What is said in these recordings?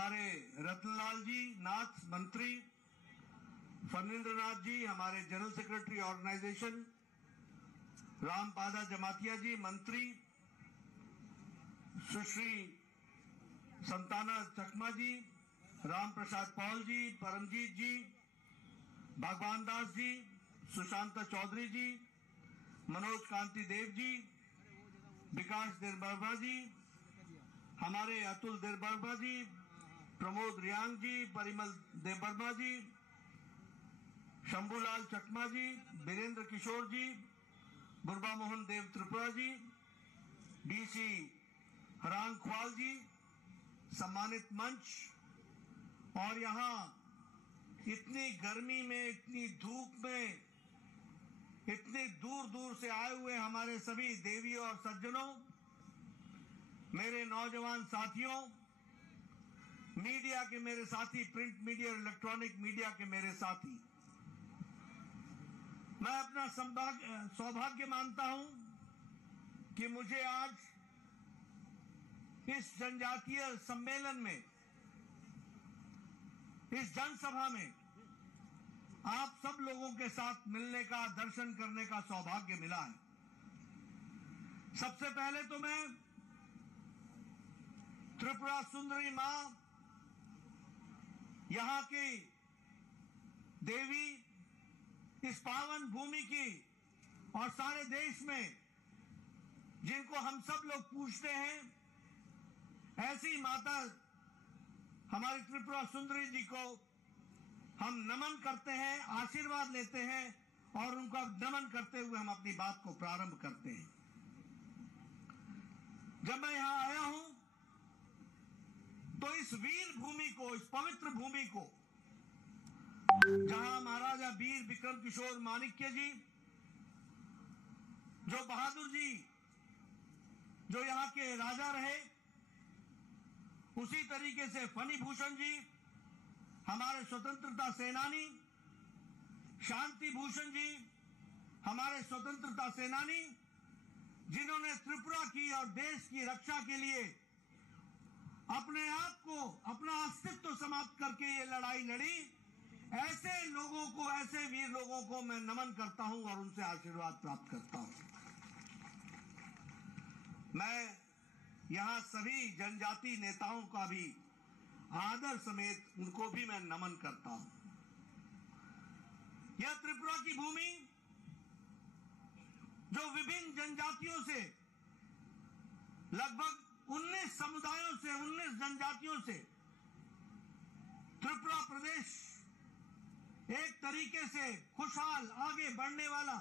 हमारे रतनलाल जी नाथ मंत्री, फणींद्र नाथ जी हमारे जनरल सेक्रेटरी ऑर्गेनाइजेशन, रामपादा जमातिया जी मंत्री, सुश्री संताना चकमा जी, राम प्रसाद पॉल जी, परमजीत जी, भगवान दास जी, सुशांता चौधरी जी, मनोज कांति देव जी, विकास देरबर्मा जी, हमारे अतुल देरबर्मा जी, प्रमोद रियांग जी, परिमल देवबर्मा जी, शंभूलाल चकमा जी, वीरेंद्र किशोर जी, बुरबा मोहन देव त्रिपुरा जी, डीसी हरांग ख्वाल जी, सम्मानित मंच, और यहाँ इतनी गर्मी में, इतनी धूप में, इतनी दूर दूर से आए हुए हमारे सभी देवियों और सज्जनों, मेरे नौजवान साथियों, मीडिया के मेरे साथी, प्रिंट मीडिया और इलेक्ट्रॉनिक मीडिया के मेरे साथी, मैं अपना सौभाग्य मानता हूं कि मुझे आज इस जनजातीय सम्मेलन में, इस जनसभा में आप सब लोगों के साथ मिलने का, दर्शन करने का सौभाग्य मिला है। सबसे पहले तो मैं त्रिपुरा सुंदरी मां, यहां की देवी, इस पावन भूमि की और सारे देश में जिनको हम सब लोग पूजते हैं, ऐसी माता हमारी त्रिपुरा सुंदरी जी को हम नमन करते हैं, आशीर्वाद लेते हैं और उनका नमन करते हुए हम अपनी बात को प्रारंभ करते हैं। जब मैं यहां आया हूं तो इस वीर भूमि को, इस पवित्र भूमि को, जहां महाराजा वीर विक्रम किशोर माणिक्य जी, जो बहादुर जी, जो यहाँ के राजा रहे, उसी तरीके से फणी भूषण जी हमारे स्वतंत्रता सेनानी, शांति भूषण जी हमारे स्वतंत्रता सेनानी, जिन्होंने त्रिपुरा की और देश की रक्षा के लिए अपने आप को, अपना अस्तित्व समाप्त करके ये लड़ाई लड़ी, ऐसे लोगों को, ऐसे वीर लोगों को मैं नमन करता हूं और उनसे आशीर्वाद प्राप्त करता हूं। मैं यहां सभी जनजाति नेताओं का भी आदर समेत उनको भी मैं नमन करता हूं। यह त्रिपुरा की भूमि जो विभिन्न जनजातियों से, लगभग 19 समुदायों से, 19 जनजातियों से त्रिपुरा प्रदेश एक तरीके से खुशहाल, आगे बढ़ने वाला,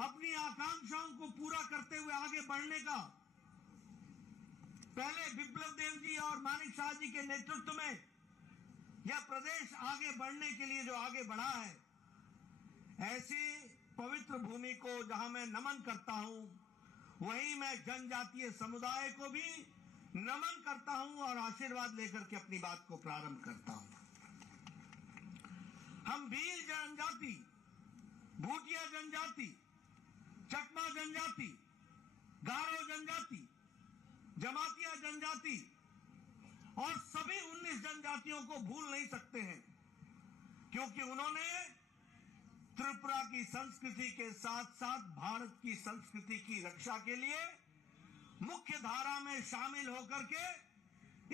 अपनी आकांक्षाओं को पूरा करते हुए आगे बढ़ने का, पहले विप्लव देव जी और मानिक शाह जी के नेतृत्व में यह प्रदेश आगे बढ़ने के लिए जो आगे बढ़ा है, ऐसी पवित्र भूमि को जहां मैं नमन करता हूं, वहीं मैं जनजातीय समुदाय को भी नमन करता हूं और आशीर्वाद लेकर के अपनी बात को प्रारंभ करता हूं। हम भील जनजाति, भूटिया जनजाति, चकमा जनजाति, गारो जनजाति, जमातिया जनजाति और सभी 19 जनजातियों को भूल नहीं सकते हैं, क्योंकि उन्होंने त्रिपुरा की संस्कृति के साथ साथ भारत की संस्कृति की रक्षा के लिए मुख्य धारा में शामिल होकर के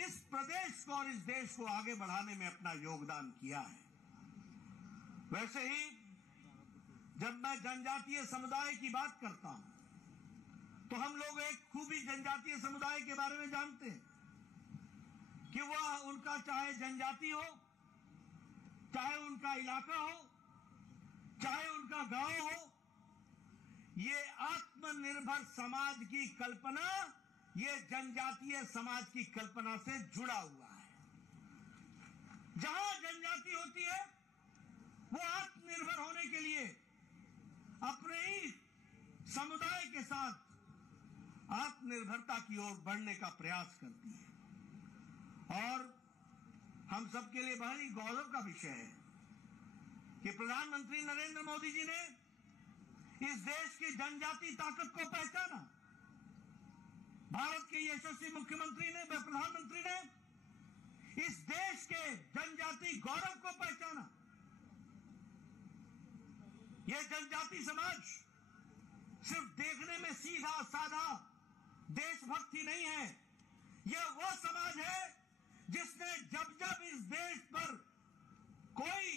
इस प्रदेश को और इस देश को आगे बढ़ाने में अपना योगदान किया है। वैसे ही जब मैं जनजातीय समुदाय की बात करता हूं तो हम लोग एक खूबी जनजातीय समुदाय के बारे में जानते हैं कि वह, उनका चाहे जनजाति हो, चाहे उनका इलाका हो, चाहे उनका गांव हो, ये आत्मनिर्भर समाज की कल्पना, ये जनजातीय समाज की कल्पना से जुड़ा हुआ है। जहां जनजाति होती है वो आत्मनिर्भर होने के लिए अपने ही समुदाय के साथ आत्मनिर्भरता की ओर बढ़ने का प्रयास करती है। और हम सबके लिए बड़ा ही गौरव का विषय है कि प्रधानमंत्री नरेंद्र मोदी जी ने इस देश की जनजाति ताकत को पहचाना। भारत के यशस्वी मुख्यमंत्री ने, प्रधानमंत्री ने इस देश के जनजाति गौरव को पहचाना। यह जनजाति समाज सिर्फ देखने में सीधा साधा देशभक्ति नहीं है, यह वो समाज है जिसने जब जब इस देश पर कोई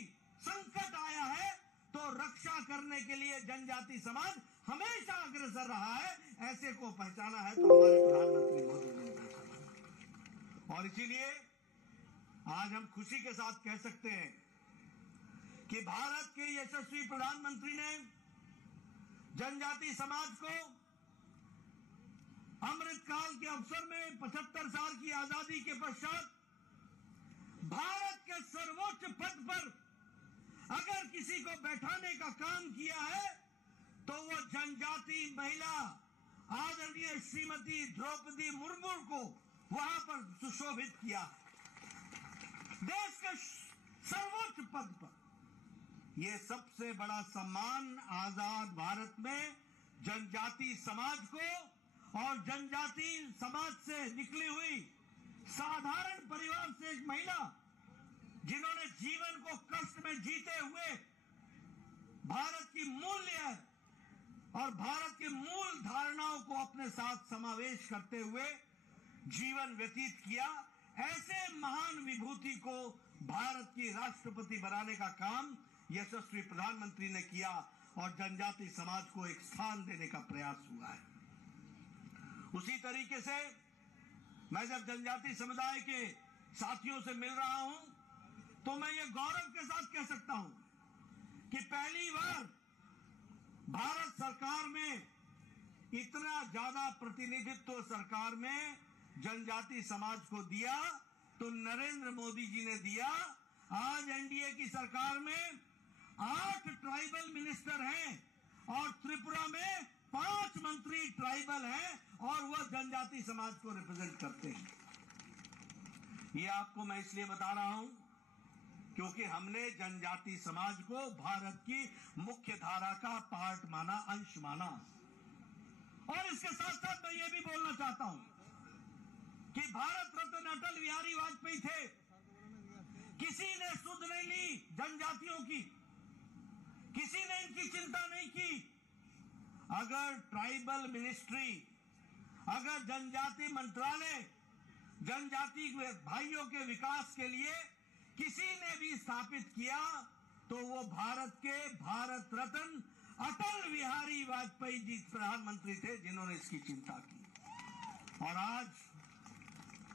संकट आया है तो रक्षा करने के लिए जनजाति समाज हमेशा अग्रसर रहा है। ऐसे को पहचाना है तो हमारे प्रधानमंत्री मोदी जी ने पहचाना। और इसीलिए आज हम खुशी के साथ कह सकते हैं कि भारत के यशस्वी प्रधानमंत्री ने जनजाति समाज को अमृतकाल के अवसर में 75 साल की आजादी के पश्चात भारत के सर्वोच्च पद पर अगर किसी को बैठाने का काम किया है तो वो जनजाति महिला आदरणीय श्रीमती द्रौपदी मुर्मू को वहां पर सुशोभित किया। देश के सर्वोच्च पद पर यह सबसे बड़ा सम्मान आजाद भारत में जनजाति समाज को और जनजाति समाज से निकली हुई साधारण परिवार से एक महिला जिन्होंने जीवन को कष्ट में जीते हुए भारत की मूल्य और भारत की मूल धारणाओं को अपने साथ समावेश करते हुए जीवन व्यतीत किया, ऐसे महान विभूति को भारत की राष्ट्रपति बनाने का काम यशस्वी प्रधानमंत्री ने किया और जनजाति समाज को एक स्थान देने का प्रयास हुआ है। उसी तरीके से मैं जब जनजाति समुदाय के साथियों से मिल रहा हूं तो मैं ये गौरव के साथ कह सकता हूं कि पहली बार भारत सरकार में इतना ज्यादा प्रतिनिधित्व सरकार में जनजाति समाज को दिया तो नरेंद्र मोदी जी ने दिया। आज एनडीए की सरकार में 8 ट्राइबल मिनिस्टर हैं और त्रिपुरा में 5 मंत्री ट्राइबल हैं और वह जनजाति समाज को रिप्रेजेंट करते हैं। ये आपको मैं इसलिए बता रहा हूं क्योंकि हमने जनजाति समाज को भारत की मुख्य धारा का पार्ट माना, अंश माना। और इसके साथ साथ मैं ये भी बोलना चाहता हूं कि भारत रत्न अटल बिहारी वाजपेयी थे, किसी ने सुध नहीं ली जनजातियों की, किसी ने इनकी चिंता नहीं की। अगर ट्राइबल मिनिस्ट्री, अगर जनजाति मंत्रालय जनजाति भाइयों के विकास के लिए किसी ने भी स्थापित किया तो वो भारत के भारत रत्न अटल बिहारी वाजपेयी जी प्रधानमंत्री थे जिन्होंने इसकी चिंता की। और आज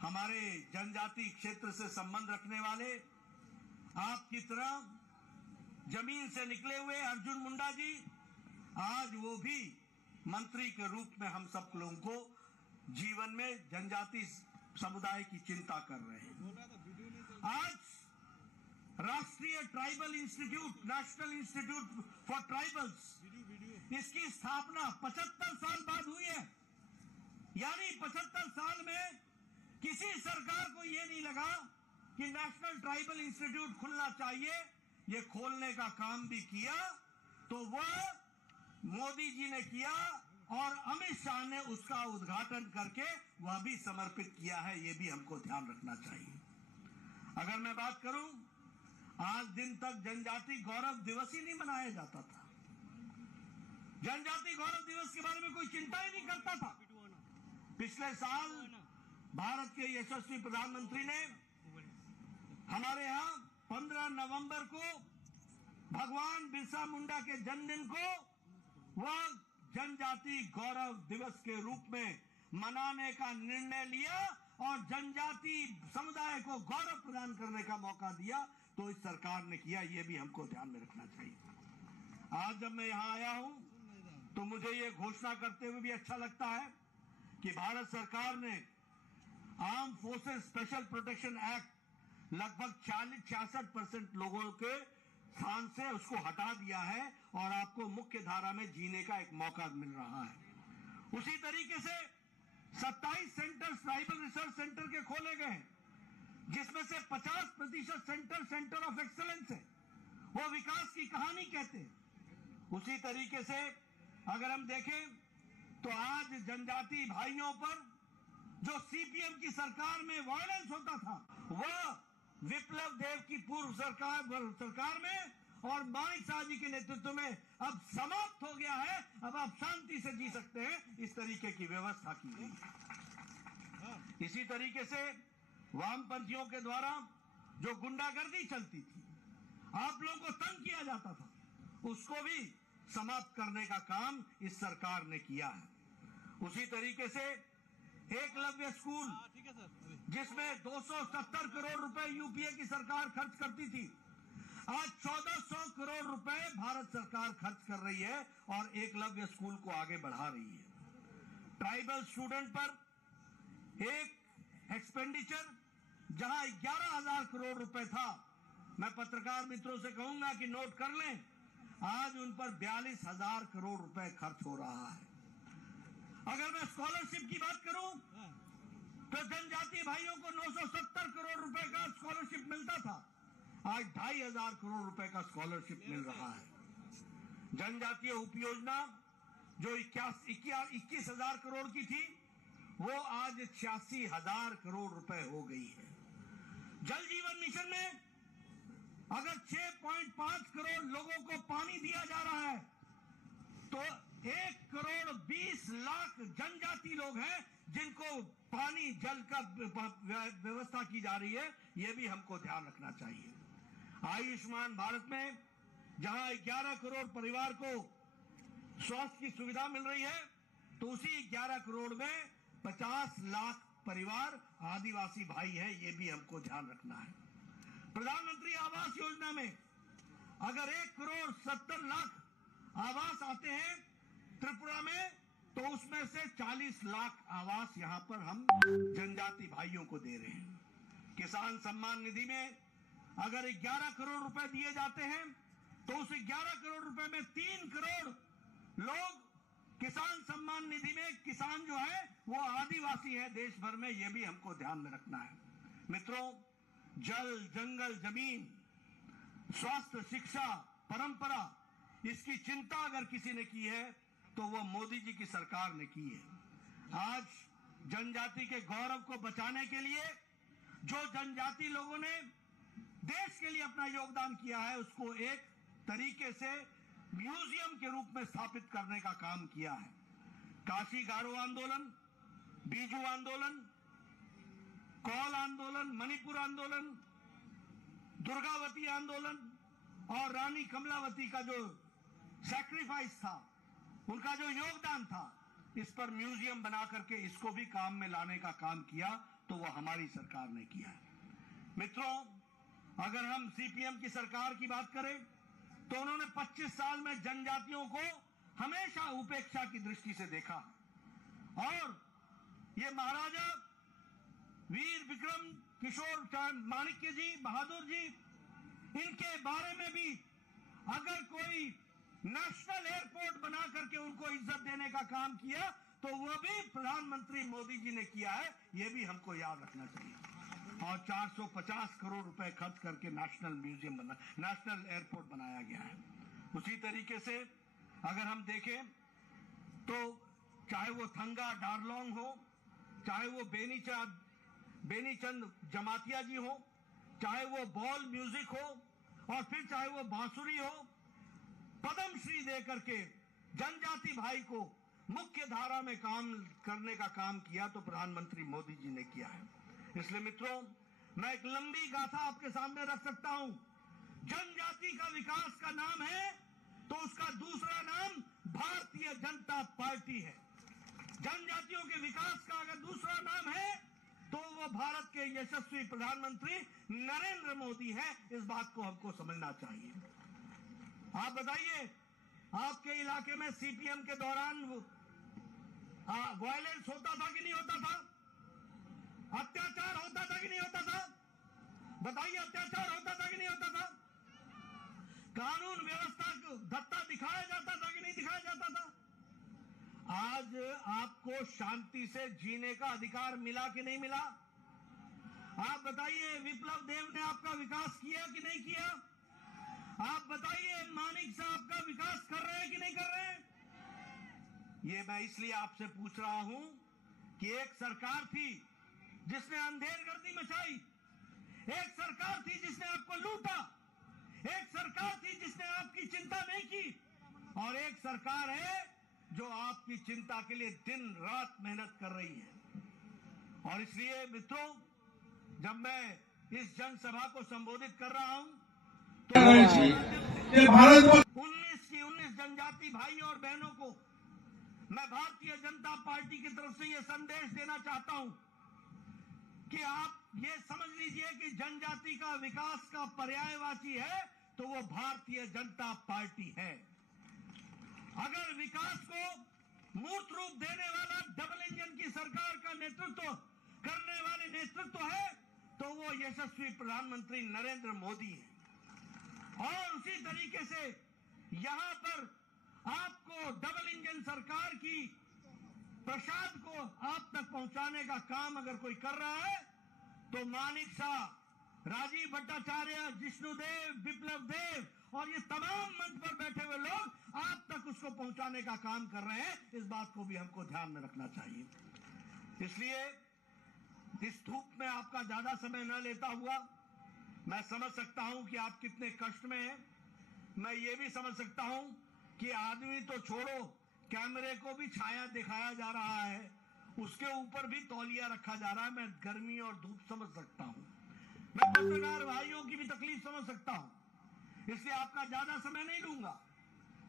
हमारे जनजाति क्षेत्र से संबंध रखने वाले आपकी तरह जमीन से निकले हुए अर्जुन मुंडा जी आज वो भी मंत्री के रूप में हम सब लोगों को जीवन में जनजाति समुदाय की चिंता कर रहे हैं। आज राष्ट्रीय tribal institute, national institute for tribals, इसकी स्थापना 75 साल बाद हुई है। यानी 75 साल में किसी सरकार को यह नहीं लगा कि नेशनल ट्राइबल इंस्टीट्यूट खुलना चाहिए। ये खोलने का काम भी किया तो वह मोदी जी ने किया और अमित शाह ने उसका उद्घाटन करके वह भी समर्पित किया है। यह भी हमको ध्यान रखना चाहिए। अगर मैं बात करूं, आज दिन तक जनजाति गौरव दिवस ही नहीं मनाया जाता था। जनजाति गौरव दिवस के बारे में कोई चिंता ही नहीं करता था। पिछले साल भारत के यशस्वी प्रधानमंत्री ने हमारे यहां 15 नवंबर को भगवान बिरसा मुंडा के जन्मदिन को वह जनजाति गौरव दिवस के रूप में मनाने का निर्णय लिया और जनजाति समुदाय को गौरव प्रदान करने का मौका दिया। तो इस सरकार ने किया, यह भी हमको ध्यान में रखना चाहिए। आज जब मैं यहां आया हूं तो मुझे यह घोषणा करते हुए भी अच्छा लगता है कि भारत सरकार ने arm forces special protection act लगभग 40-66% लोगों के स्थान से उसको हटा दिया है और आपको मुख्य धारा में जीने का एक मौका मिल रहा है। उसी तरीके से 27 सेंटर ट्राइबल रिसर्च सेंटर के खोले गए, जिसमें से 50% सेंटर ऑफ एक्सीलेंस है, वो विकास की कहानी कहते हैं। उसी तरीके से अगर हम देखें तो आज जनजाति भाइयों पर जो सीपीएम की सरकार में वायलेंस होता था, वह विप्लव देव की पूर्व सरकार में और माणिक शाह जी के नेतृत्व में अब समाप्त हो गया है। अब आप शांति से जी सकते हैं, इस तरीके की व्यवस्था की गई है। इसी तरीके से वामपंथियों के द्वारा जो गुंडागर्दी चलती थी, आप लोगों को तंग किया जाता था, उसको भी समाप्त करने का काम इस सरकार ने किया है। उसी तरीके से एकलव्य स्कूल, जिसमें 270 करोड़ रुपए यूपीए की सरकार खर्च करती थी, आज 1400 करोड़ रुपए भारत सरकार खर्च कर रही है और एकलव्य स्कूल को आगे बढ़ा रही है। ट्राइबल स्टूडेंट पर एक एक्सपेंडिचर जहां 11,000 करोड़ रुपए था, मैं पत्रकार मित्रों से कहूंगा कि नोट कर लें, आज उन पर 42,000 करोड़ रुपए खर्च हो रहा है। अगर मैं स्कॉलरशिप की बात करूं तो जनजातीय भाइयों को 970 करोड़ रुपए का स्कॉलरशिप मिलता था, आज 2,500 करोड़ रुपए का स्कॉलरशिप मिल रहा है। जनजातीय उपयोजना जो 21,000 करोड़ की थी, वो आज 86,000 करोड़ रुपए हो गई है। जल जीवन मिशन में अगर 6.5 करोड़ लोगों को पानी दिया जा रहा है, तो 1 करोड़ 20 लाख जनजाति लोग हैं जिनको पानी जल का व्यवस्था की जा रही है। यह भी हमको ध्यान रखना चाहिए। आयुष्मान भारत में जहां 11 करोड़ परिवार को स्वास्थ्य की सुविधा मिल रही है, तो उसी 11 करोड़ में 50 लाख परिवार आदिवासी भाई हैं। यह भी हमको ध्यान रखना है। प्रधानमंत्री आवास योजना में अगर 1 करोड़ 70 लाख आवास आते हैं त्रिपुरा में, तो उसमें से 40 लाख आवास यहां पर हम जनजाति भाइयों को दे रहे हैं। किसान सम्मान निधि में अगर 11 करोड़ रुपए दिए जाते हैं, तो उस 11 करोड़ रुपए में 3 करोड़ लोग किसान सम्मान निधि में, किसान जो है वो आदिवासी है देश भर में। यह भी हमको ध्यान में रखना है। मित्रों, जल, जंगल, जमीन, स्वास्थ्य, शिक्षा, परंपरा, इसकी चिंता अगर किसी ने की है तो वह मोदी जी की सरकार ने की है। आज जनजाति के गौरव को बचाने के लिए जो जनजाति लोगों ने देश के लिए अपना योगदान किया है, उसको एक तरीके से म्यूजियम के रूप में स्थापित करने का काम किया है। काशी गारो आंदोलन, बीजू आंदोलन, कौल आंदोलन, मणिपुर आंदोलन, दुर्गावती आंदोलन और रानी कमलावती का जो सैक्रिफाइस था, उनका जो योगदान था, इस पर म्यूजियम बना करके इसको भी काम में लाने का काम किया, तो वो हमारी सरकार ने किया है। मित्रों, अगर हम सीपीएम की सरकार की बात करें तो उन्होंने 25 साल में जनजातियों को हमेशा उपेक्षा की दृष्टि से देखा और ये महाराजा वीर विक्रम किशोर माणिक्य जी, बहादुर जी, इनके बारे में भी अगर कोई नेशनल एयरपोर्ट बना करके उनको इज्जत देने का काम किया, तो वो भी प्रधानमंत्री मोदी जी ने किया है। ये भी हमको याद रखना चाहिए। और 450 करोड़ रुपए खर्च करके नेशनल एयरपोर्ट बनाया गया है। उसी तरीके से अगर हम देखें तो चाहे वो थंगा डारलोंग हो, चाहे वो बेनीचंद जमातिया जी हो, चाहे वो बॉल म्यूजिक हो और फिर चाहे वो बांसुरी हो, पद्म श्री दे करके जनजाति भाई को मुख्य धारा में काम करने का काम किया, तो प्रधानमंत्री मोदी जी ने किया है। इसलिए मित्रों, मैं एक लंबी गाथा आपके सामने रख सकता हूं। जनजाति का विकास का नाम है तो उसका दूसरा नाम भारतीय जनता पार्टी है। जनजातियों के विकास का अगर दूसरा नाम है तो वो भारत के यशस्वी प्रधानमंत्री नरेंद्र मोदी है। इस बात को हमको समझना चाहिए। आप बताइए, आपके इलाके में सीपीएम के दौरान वायलेंस होता था कि नहीं होता था? अत्याचार होता था कि नहीं होता था? बताइए, अत्याचार होता था कि नहीं होता था? कानून व्यवस्था को धत्ता दिखाया जाता था कि नहीं दिखाया जाता था? आज आपको शांति से जीने का अधिकार मिला कि नहीं मिला? आप बताइए, विप्लव देव ने आपका विकास किया कि नहीं किया? आप बताइए, माणिक साहब का विकास कर रहे हैं कि नहीं कर रहे हैं? ये मैं इसलिए आपसे पूछ रहा हूं कि एक सरकार थी जिसने अंधेरगर्दी मचाई, एक सरकार थी जिसने आपको लूटा, एक सरकार थी जिसने आपकी चिंता नहीं की, और एक सरकार है जो आपकी चिंता के लिए दिन रात मेहनत कर रही है। और इसलिए मित्रों, जब मैं इस जनसभा को संबोधित कर रहा हूं तो भारत को 19 की 19 जनजाति भाई और बहनों को मैं भारतीय जनता पार्टी की तरफ से यह संदेश देना चाहता हूं कि आप ये समझ लीजिए कि जनजाति का विकास का पर्यायवाची है तो वो भारतीय जनता पार्टी है। अगर विकास को मूर्त रूप देने वाला डबल इंजन की सरकार का नेतृत्व करने वाले नेतृत्व है तो वो यशस्वी प्रधानमंत्री नरेंद्र मोदी है। और उसी तरीके से यहां पर आपको डबल इंजन सरकार की प्रसाद को आप तक पहुंचाने का काम अगर कोई कर रहा है तो मानिक शाह, राजीव भट्टाचार्य, जिष्णुदेव, विप्लव देव और ये तमाम मंच पर बैठे हुए लोग आप तक उसको पहुंचाने का काम कर रहे हैं। इस बात को भी हमको ध्यान में रखना चाहिए। इसलिए इस धूप में आपका ज्यादा समय न लेता हुआ, मैं समझ सकता हूं कि आप कितने कष्ट में हैं। मैं ये भी समझ सकता हूं कि आदमी तो छोड़ो, कैमरे को भी छाया दिखाया जा रहा है, उसके ऊपर भी तौलिया रखा जा रहा है। मैं गर्मी और धूप समझ सकता हूं, मैं पत्रकार भाइयों की भी तकलीफ समझ सकता हूं, इसलिए आपका ज्यादा समय नहीं लूंगा।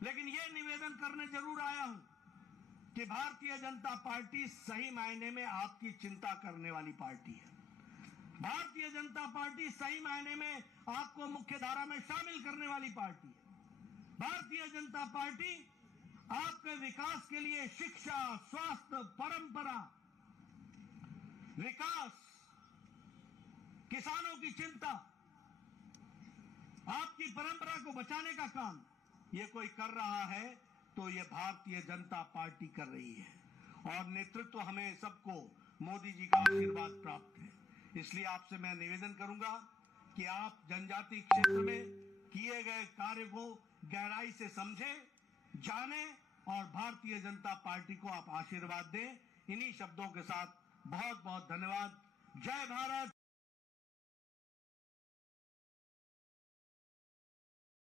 लेकिन यह निवेदन करने जरूर आया हूं कि भारतीय जनता पार्टी सही मायने में आपकी चिंता करने वाली पार्टी है। भारतीय जनता पार्टी सही मायने में आपको मुख्य धारा में शामिल करने वाली पार्टी है। भारतीय जनता पार्टी आपके विकास के लिए शिक्षा, स्वास्थ्य, परंपरा, विकास, किसानों की चिंता, आपकी परंपरा को बचाने का काम ये कोई कर रहा है तो ये भारतीय जनता पार्टी कर रही है। और नेतृत्व हमें सबको मोदी जी का आशीर्वाद प्राप्त है। इसलिए आपसे मैं निवेदन करूंगा कि आप जनजाति क्षेत्र में किए गए कार्य को गहराई से समझें, जानें और भारतीय जनता पार्टी को आप आशीर्वाद दें। इन्हीं शब्दों के साथ बहुत बहुत धन्यवाद। जय भारत।